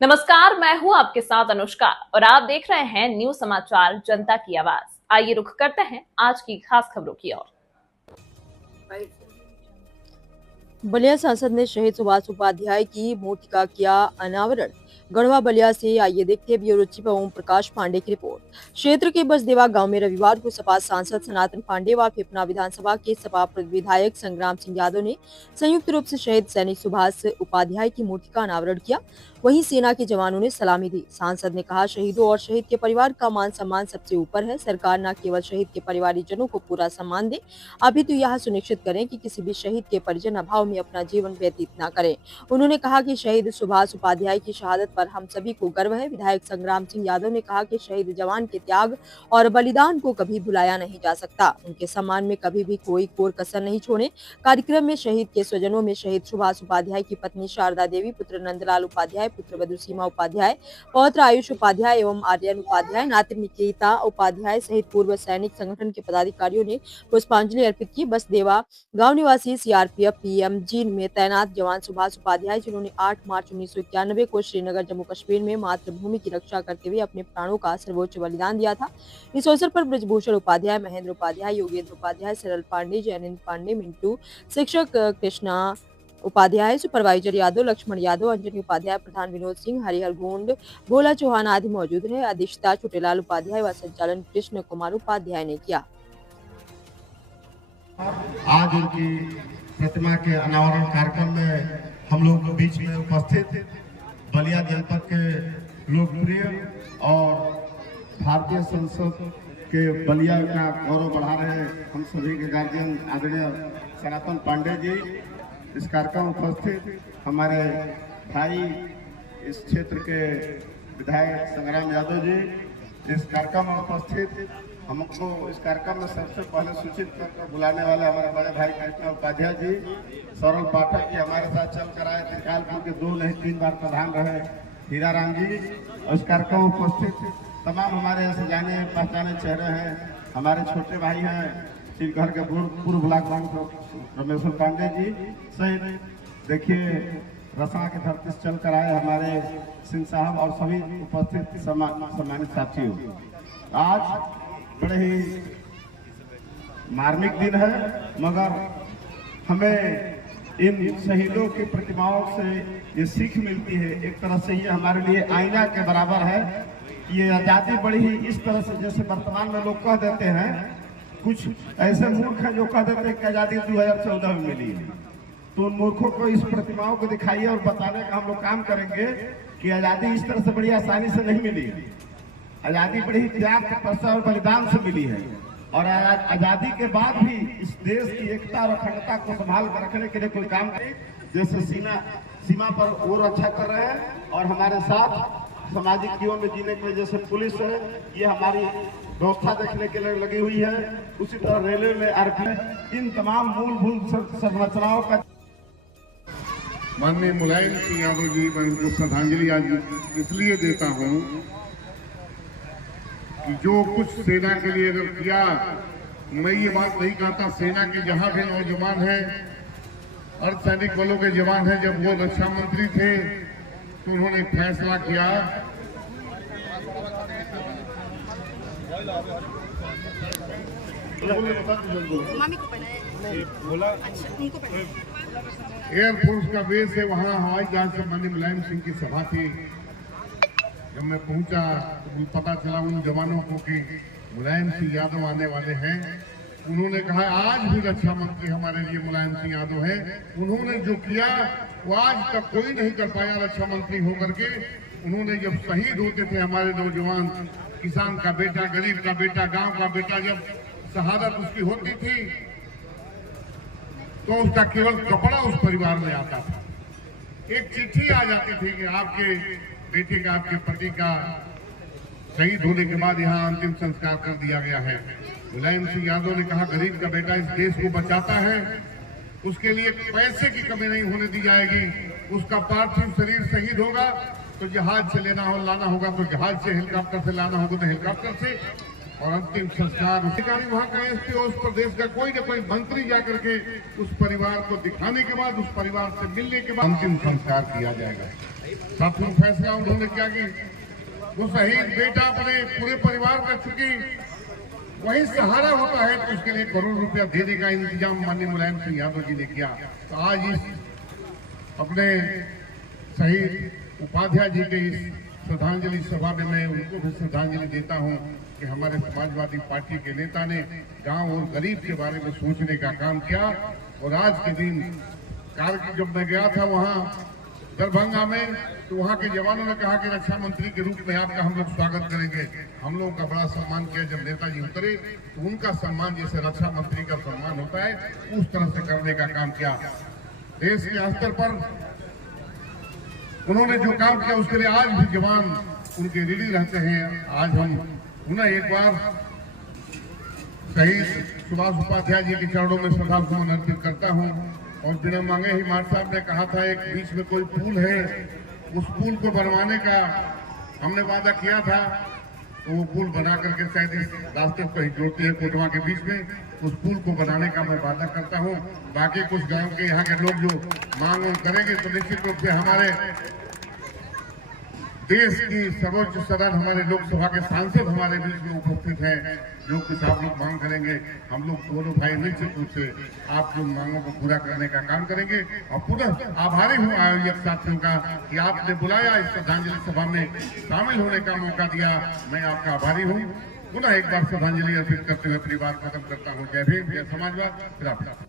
नमस्कार, मैं हूं आपके साथ अनुष्का और आप देख रहे हैं न्यूज समाचार जनता की आवाज। आइए रुख करते हैं आज की खास खबरों की ओर। बलिया सांसद ने शहीद सुभाष उपाध्याय की मूर्ति का किया अनावरण। गढ़वा बलिया से आइए देखते हैं ब्यूरो चीफ ओम प्रकाश पांडे की रिपोर्ट। क्षेत्र के बसदेवा गांव में रविवार को सपा सांसद सनातन पांडे व फेफना विधानसभा के सपा विधायक संग्राम सिंह यादव ने संयुक्त रूप से शहीद सैनिक सुभाष उपाध्याय की मूर्ति का अनावरण किया। वहीं सेना के जवानों ने सलामी दी। सांसद ने कहा, शहीदों और शहीद के परिवार का मान सम्मान सबसे ऊपर है। सरकार न केवल शहीद के परिवारजनों को पूरा सम्मान दे, अपितु यह सुनिश्चित करें कि किसी भी शहीद के परिजन अभाव में अपना जीवन व्यतीत न करें। उन्होंने कहा कि शहीद सुभाष उपाध्याय की शहादत पर हम सभी को गर्व है। विधायक संग्राम सिंह यादव ने कहा कि शहीद जवान के त्याग और बलिदान को कभी भुलाया नहीं जा सकता। उनके सम्मान में कभी भी कोई कोर कसर नहीं छोड़े। कार्यक्रम में शहीद के स्वजनों में शहीद सुभाष उपाध्याय की पत्नी शारदा देवी, पुत्र नंदलाल उपाध्याय, पुत्र वधु सीमा उपाध्याय, पौत्र आयुष उपाध्याय एवं आर्यन उपाध्याय, नाती निकेता उपाध्याय सहित पूर्व सैनिक संगठन के पदाधिकारियों ने पुष्पांजलि अर्पित की। बसदेवा गांव निवासी सीआरपीएफ पीएमजी में तैनात जवान सुभाष उपाध्याय, जिन्होंने 8 मार्च 1991 को श्रीनगर जम्मू कश्मीर में मातृभूमि की रक्षा करते हुए अपने प्राणों का सर्वोच्च बलिदान दिया था। इस अवसर पर ब्रजभूषण उपाध्याय, महेंद्र उपाध्याय, योगेंद्र उपाध्याय, सरल पांडे, जयनंद पांडे, मिंटू, शिक्षक कृष्णा उपाध्याय, सुपरवाइजर यादव, लक्ष्मण यादव, अंजनी उपाध्याय, प्रधान विनोद सिंह, हरिहर गोंड, भोला चौहान आदि मौजूद रहे। अध्यक्षता छोटेलाल उपाध्याय व संचालन कृष्ण कुमार उपाध्याय ने किया। आज उनकी प्रतिमा के अनावरण कार्यक्रम में हम लोग के बीच में उपस्थित बलिया जनपद के लोकप्रिय और भारतीय संसद के बलिया का गौरव बढ़ा रहे हम सभी के गार्जियन आदरणीय सनातन पांडे जी, इस कार्यक्रम में उपस्थित हमारे भाई इस क्षेत्र के विधायक संग्राम यादव जी, इस कार्यक्रम में उपस्थित हमको इस कार्यक्रम में सबसे पहले सूचित कर बुलाने वाले हमारे बड़े भाई कृष्णा उपाध्याय जी, सरल पाठक जी हमारे साथ चल कर आए, त्रिकालपुर के 2 नहीं 3 बार प्रधान रहे हीरा राम जी, और इस कार्यक्रम में उपस्थित तमाम हमारे सजाने पहचाने चेहरे हैं। हमारे छोटे भाई हैं चिलघर के पूर्व ब्लॉक प्रमुख रमेश्वर पांडे जी सहित देखिए रसना के धरती से चल कर आए हमारे सिंह साहब और सभी उपस्थित सम्मानित साथियों। आज बड़े ही मार्मिक दिन है, मगर हमें इन शहीदों की प्रतिमाओं से ये सीख मिलती है। एक तरह से ये हमारे लिए आईना के बराबर है। ये आज़ादी बड़ी ही इस तरह से, जैसे वर्तमान में लोग कह देते हैं, कुछ ऐसे मूर्ख हैं जो कह देते हैं कि आज़ादी 2014 में मिली है, तो उन मूर्खों को इस प्रतिमाओं को दिखाइए और बताने का हम लोग काम करेंगे कि आज़ादी इस तरह से बड़ी आसानी से नहीं मिली है। आज़ादी बड़ी ही त्याग, तपस्या और बलिदान से मिली है, और आज़ादी के बाद भी इस देश की एकता और अखंडता को संभाल कर रखने के लिए कोई काम करे, जैसे सीमा पर वो रक्षा कर रहे हैं, और हमारे साथ सामाजिक जीवन में जीने के लिए जैसे पुलिस है, ये हमारी व्यवस्था देखने के लिए लगी हुई है, उसी तरह रेलवे में आरपीएफ, इन तमाम मूलभूत संरचनाओं का माननीय मुलायम सिंह यादव जी, मैं उनको श्रद्धांजलि आज इसलिए देता हूँ कि जो कुछ सेना के लिए अगर किया, मैं ये बात नहीं कहता, सेना के जहाँ भी नौजवान हैं, अर्धसैनिक बलों के जवान हैं, जब वो रक्षा मंत्री थे तो उन्होंने फैसला किया एयरफोर्स का बेस है, वहाँ हवाई जहाज से माननीय मुलायम सिंह की सभा थी। जब मैं पहुंचा तो पता चला उन जवानों को कि मुलायम सिंह यादव आने वाले हैं। उन्होंने कहा आज भी रक्षा मंत्री हमारे लिए मुलायम सिंह यादव है। उन्होंने जो किया वो आज तक कोई नहीं कर पाया रक्षा मंत्री होकर के। उन्होंने जब शहीद होते थे हमारे नौजवान, किसान का बेटा, गरीब का बेटा, गांव का बेटा, जब शहादत उसकी होती थी तो उसका केवल कपड़ा उस परिवार में आता था, एक चिट्ठी आ जाती थी कि आपके बेटे का, आपके पति का शहीद होने के बाद यहाँ अंतिम संस्कार कर दिया गया है। मुलायम सिंह यादव ने कहा गरीब का बेटा इस देश को बचाता है, उसके लिए पैसे की कमी नहीं होने दी जाएगी। उसका पार्थिव शरीर शहीद होगा तो जहाज से लाना होगा तो जहाज से, हेलीकॉप्टर से लाना होगा तो हेलीकॉप्टर से, और अंतिम संस्कार अधिकारी वहाँ का एसपी उस प्रदेश का कोई न कोई मंत्री जाकर के उस परिवार को दिखाने के बाद, उस परिवार से मिलने के बाद अंतिम संस्कार किया जाएगा। साथियों फैसला उन्होंने क्या कि वो शहीद बेटा अपने पूरे परिवार का चुकी वही सहारा होता है, तो उसके लिए करोड़ रुपया देने का इंतजाम माननीय मुलायम सिंह यादव जी ने किया। तो आज इस अपने शहीद उपाध्याय जी के इस श्रद्धांजलि सभा में मैं उनको भी श्रद्धांजलि देता हूं कि हमारे समाजवादी पार्टी के नेता ने गांव और गरीब के बारे में सोचने का काम किया। और आज के दिन जब मैं गया था वहां दरभंगा में, तो वहां के जवानों ने कहा कि रक्षा मंत्री के रूप में आपका हम लोग स्वागत करेंगे। हम लोगों का बड़ा सम्मान किया। जब नेताजी उतरे तो उनका सम्मान जैसे रक्षा मंत्री का सम्मान होता है उस तरह से करने का काम किया। देश के स्तर पर उन्होंने जो काम किया उसके लिए आज भी जवान उनके ऋणी रहते हैं। आज हम पुनः एक बार शहीद सुभाष उपाध्याय जी के चरणों में श्रद्धासुमन अर्पित करता हूं। और बिना मांगे ही मार साहब ने कहा था एक बीच में कोई पुल है, उस पुल को बनवाने का हमने वादा किया था, तो वो पुल बना करके शायद इस रास्ते को ही जोड़ती है कोटवा के बीच में, उस पुल को बनाने का मैं वादा करता हूं। बाकी कुछ गांव के यहाँ के लोग जो मांग करेंगे तो निश्चित रूप से हमारे देश की सर्वोच्च सदन हमारे लोकसभा के सांसद हमारे बीच में उपस्थित हैं। जो कुछ आप लोग मांग करेंगे हम लोग दोनों भाई निश्चित रूप से आपकी मांगों को पूरा करने का काम करेंगे। और पुनः आभारी हूँ आयोजक साथियों का कि आपने बुलाया, इस श्रद्धांजलि सभा में शामिल होने का मौका दिया। मैं आपका आभारी हूँ। पुनः एक बार श्रद्धांजलि अर्पित करते हुए अपनी बात खत्म करता हूँ। जय भीम, जय समाजवाद।